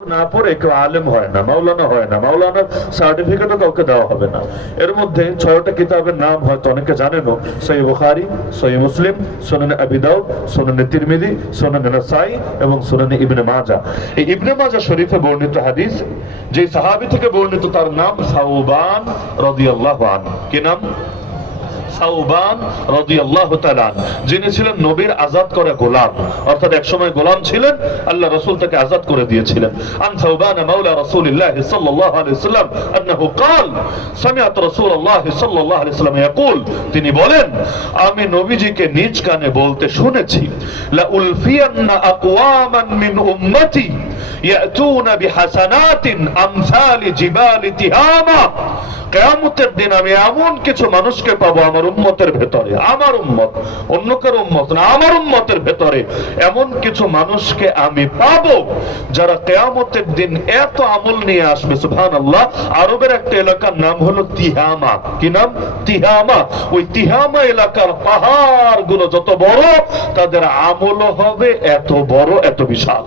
না পড়ে কেউ আলেম হয় না, মাওলানা হয় না, মাওলানার সার্টিফিকেটও কাউকে দেওয়া হবে না। এর মধ্যে 6টা কিতাবের নাম হয়তো অনেকে জানেনও: সহিহ বুখারী, সহিহ মুসলিম, সুনানে আবি দাউদ, সুনানে তিরমিজি, সুনানে নাসাই এবং সুনানে ইবনে মাজাহ। এই ইবনে মাজাহ শরীফে বর্ণিত হাদিস, যে সাহাবী থেকে বর্ণিত তার নাম সাউবান রাদিয়াল্লাহু আনহু। কি নাম? সাউবান রাদিয়াল্লাহু তাআলা, যিনি ছিলেন নবীর আযাদ করা গোলাম, অর্থাৎ একসময় গোলাম ছিলেন, আল্লাহ রাসূল তাকে আযাদ করে দিয়েছিলেন। আন সাউবান মাওলা রাসূলিল্লাহ সাল্লাল্লাহু আলাইহি ওয়াসাল্লাম আন্নাহু ক্বাল সামি'ত রাসূলুল্লাহ সাল্লাল্লাহু আলাইহি ওয়াসাল্লাম ইয়াকুল, তিনি বলেন, আমি নবীজিকে নিজ কানে বলতে শুনেছি, লা উলফিয়ান্না আকওয়ামান মিন উম্মতি ইয়াতুনা বিহাসানাতিন আমসালি জিবালি তিহামা। কিয়ামতের দিন আমি এমন কিছু মানুষকে পাবো আমার উম্মতের ভেতরে, আমার উম্মত, অন্য কারো উম্মত না, আমার উম্মতের ভেতরে এমন কিছু মানুষকে আমি পাবো যারা কিয়ামতের দিন এত আমল নিয়ে আসবে। সুবহানাল্লাহ। আরবের একটা এলাকার নাম হলো তিহামা। কি নাম? তিহামা। ওই তিহামা এলাকার পাহাড় গুলো যত বড়, তাদের আমলও হবে এত বড়, এত বিশাল।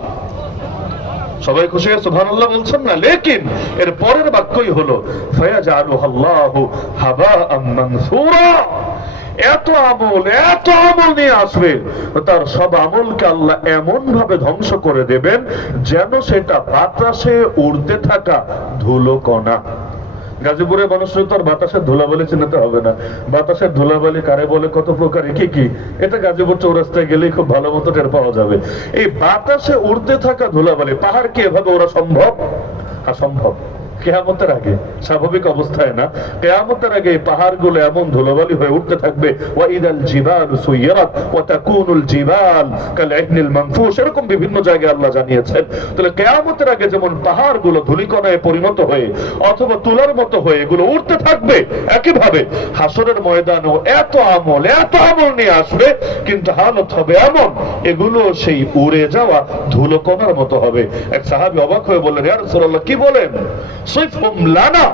সবাই খুশি হয়ে সুবহানাল্লাহ বলছেন না? লেকিন এর পরের বাক্যই হলো ফায়াজআলুহাল্লাহু হাবাআম মানসুরা। এত আমল নিয়ে আসবে, তার সব আমলকে আল্লাহ এমন ভাবে ধ্বংস করে দেবেন যেন সেটা বাতাসে উড়তে থাকা ধুলোকণা। গাজীপুরের মানুষের তো আর বাতাসের ধুলাবালি চিনাতে হবে না। বাতাসের ধুলাবালি কারে বলে, কত প্রকার, কি কি, এটা গাজীপুর চৌরাস্তায় গেলেই খুব ভালো মতো টের পাওয়া যাবে। এই বাতাসে উড়তে থাকা ধুলাবালি, পাহাড় কি এভাবে ওরা সম্ভব? অসম্ভব। কিয়ামতের আগে, স্বাভাবিক অবস্থায় না, কিয়ামতের আগে এই পাহাড়গুলো এমন ধুলাবালি হয়ে উঠতে থাকবে। ওয়া ইদাল জিবালু সুয়িরাত ওয়া তাকুনুল জিবাল কালইহনিল মানফুশ, এরকম বিভিন্ন জায়গায় আল্লাহ জানিয়েছেন। তাহলে কিয়ামতের আগে যেমন পাহাড়গুলো ধূলিকণায় পরিণত হয়ে অথবা তুলার মতো হয়ে এগুলো উঠতে থাকবে, একইভাবে হাসরের ময়দানেও এত আমল নিয়ে আসবে, কিন্তু হালত হবে এমন, এগুলো সেই উড়ে যাওয়া ধুলোকণার মতো হবে। এক সাহাবী অবাক হয়ে বললেন, ইয়া রাসূলুল্লাহ, কি বলেন? সিফহুম লানা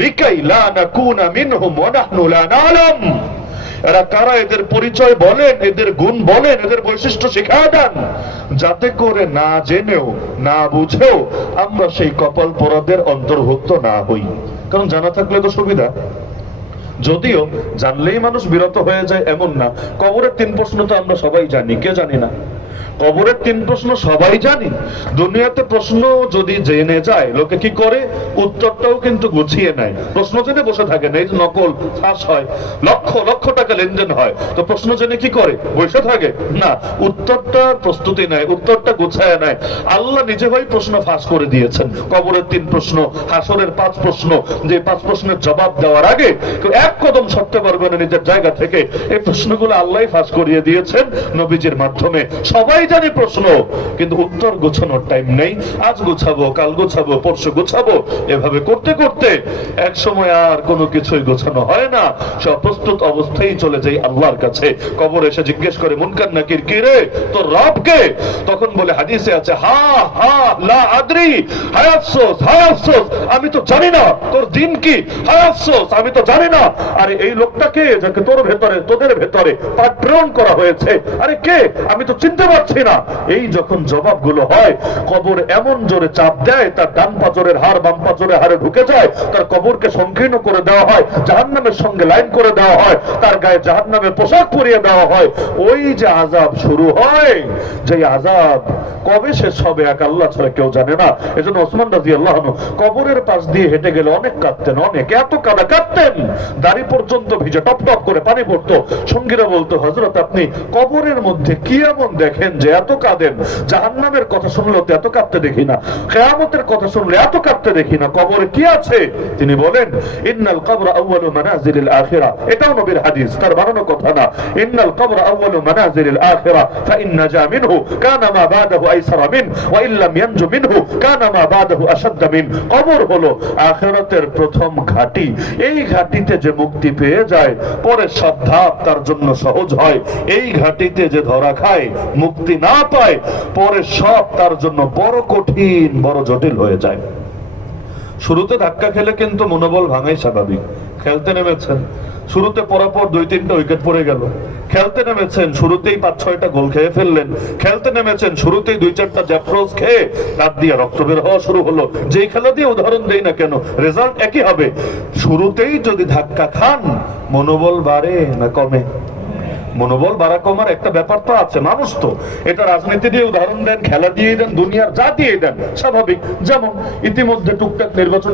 লিকাই লা নাকুনা মিনহুম ওয়া নাহনু লা না'লাম। এরা কারা? এদের পরিচয় বলেন, এদের গুণ বলেন, এদের বৈশিষ্ট্য শিখিয়ে দেন, যাতে করে না জেনেও না বুঝেও আমরা সেই কপাল পোড়াদের অন্তর্ভুক্ত না হই। কারণ জানা থাকলে তো সুবিধা, যদিও জানলেই মানুষ বিরত হয়ে যায় এমন না। কবরের 3 প্রশ্ন তো আমরা সবাই জানি, কে জানি না? কবরের 3 প্রশ্ন সবাই জানি। দুনিয়াতে প্রশ্ন যদি জেনে যায়, লোকে কি করে? উত্তরটাও কিন্তু গুছিয়ে নেয়। প্রশ্ন জেনে বসে থাকে না, এই যে নকল ফাঁস হয়, লক্ষ লক্ষ টাকা লেনদেন হয়, তো প্রশ্ন জেনে কি করে? বসে থাকে না, উত্তরটা প্রস্তুতি নেয়, উত্তরটা গুছায় নেয়। আল্লাহ নিজে ভাই প্রশ্ন ফাঁস করে দিয়েছেন। কবরের 3 প্রশ্ন, হাসরের 5 প্রশ্ন, যে 5 প্রশ্নের জবাব দেওয়ার আগে কেউ এক কদম সরতে পারবে না নিজের জায়গা থেকে। এই প্রশ্নগুলো আল্লাহই ফাঁস করিয়ে দিয়েছেন নবীজির মাধ্যমে। সবাই জানি প্রশ্ন, কিন্তু উত্তর গোছানোর টাইম নেই। আজ গোছাবো, কাল গোছাবো, পরশু গোছাবো, এভাবে করতে করতে এক সময় আর কোনো কিছুই গোছানো হয় না। সব প্রস্তুত অবস্থায় চলে যাই আল্লাহর কাছে। কবর এসে জিজ্ঞেস করে, মুনকার নাকির, কি রে, তোর রব কে? তখন বলে, হাদিসে আছে, হা হা লা আদরি, হায় আফসোস, হায় আফসোস, আমি তো জানি না তোর দিন কি, হায় আফসোস, আমি তো জানি না। আরে এই লোকটাকে যাকে তোর ভেতরে, তোদের ভেতরে প্রেরণ করা হয়েছে, আরে কে, আমি তো চিনতে পারছি না। এই যখন জবাবগুলো হয়, কবর এমন জোরে চাপ দেয়, তার ডান পাঁজরের হাড় বাম পাঁজরের হাড়ে ঢুকে যায়, তার কবরকে সংকীর্ণ করে দেওয়া হয়, জাহান্নামের সঙ্গে লাইন করে দেওয়া হয়, তার গায়ে জাহান্নামের পোশাক পরিয়ে দেওয়া হয়। ওই যে আযাব শুরু হয়, যে আযাব কবে শেষ হবে এক আল্লাহ ছাড়া কেউ জানে না। এজন্য ওসমান রাদিয়াল্লাহু আনহু কবরের পাশ দিয়ে হেঁটে গেলে অনেক কাঁদতেন, অনেক, এত কাঁদতেন, দাড়ি পর্যন্ত ভিজে টপ টপ করে পানি পড়তো। সঙ্গীরা বলতো, হযরত আপনি কবরের মধ্যে কি এমন দেখেন যে এত কাঁদেন? জাহান্নামের কথা শুনলে তো এত কাঁদতে দেখি না, কিয়ামতের কথা শুনলে এত কাঁদতে দেখি না, কবরে কি আছে? তিনি বলেন, ইন্নাল কবর আউয়ালু মানাজিলিল আখিরা। এটাও নবীর হাদিস, তার বানানো কথা না। ইন্নাল কবর আউয়ালু মানাজিলিল আখিরা ফাইন নাজা মিনহু কানা মা বাদাহু আইসারা মিন ওয়া ইল্লাম ইয়ানজু মিনহু কানা মা বাদাহু আশাদ্দা মিন। কবর হলো আখিরাতের প্রথম ঘাঁটি। এই ঘাঁটিতে যে মুক্তি পেয়ে যায়, পরে সব ধাপ তার জন্য সহজ হয়। এই ঘাঁটিতে যে ধরা খায়, মুক্তি না পায়, পরে সব তার জন্য বড় কঠিন, বড় জটিল হয়ে যায়। শুরুতে ধাক্কা খেলে কিন্তু মনোবল ভাঙাই স্বাভাবিক। খেলতে নেমেছেন, শুরুতে পরাপর 2-3টা উইকেট পড়ে গেল। খেলতে নেমেছেন, শুরুতেই 5-6টা গোল খেয়ে ফেললেন। খেলতে নেমেছেন, শুরুতেই 2-4টা জ্যাপ্রোজ খেয়ে দাঁত দিয়ে রক্ত বের হওয়া শুরু হলো। যেই খেলা দিয়ে উদাহরণ দেই না কেন, রেজাল্ট একই হবে। শুরুতেই যদি ধাক্কা খান, মনোবল বাড়ে না কমে? মনোবল বাড়া কমার একটা ব্যাপার তো আছে। মানুষ তো এটা রাজনীতি দিয়ে উদাহরণ দেন, খেলা দিয়ে দেন, দুনিয়ার যা দিয়ে দেন, স্বাভাবিক। যেমন ইতিমধ্যে টুকটাক নির্বাচন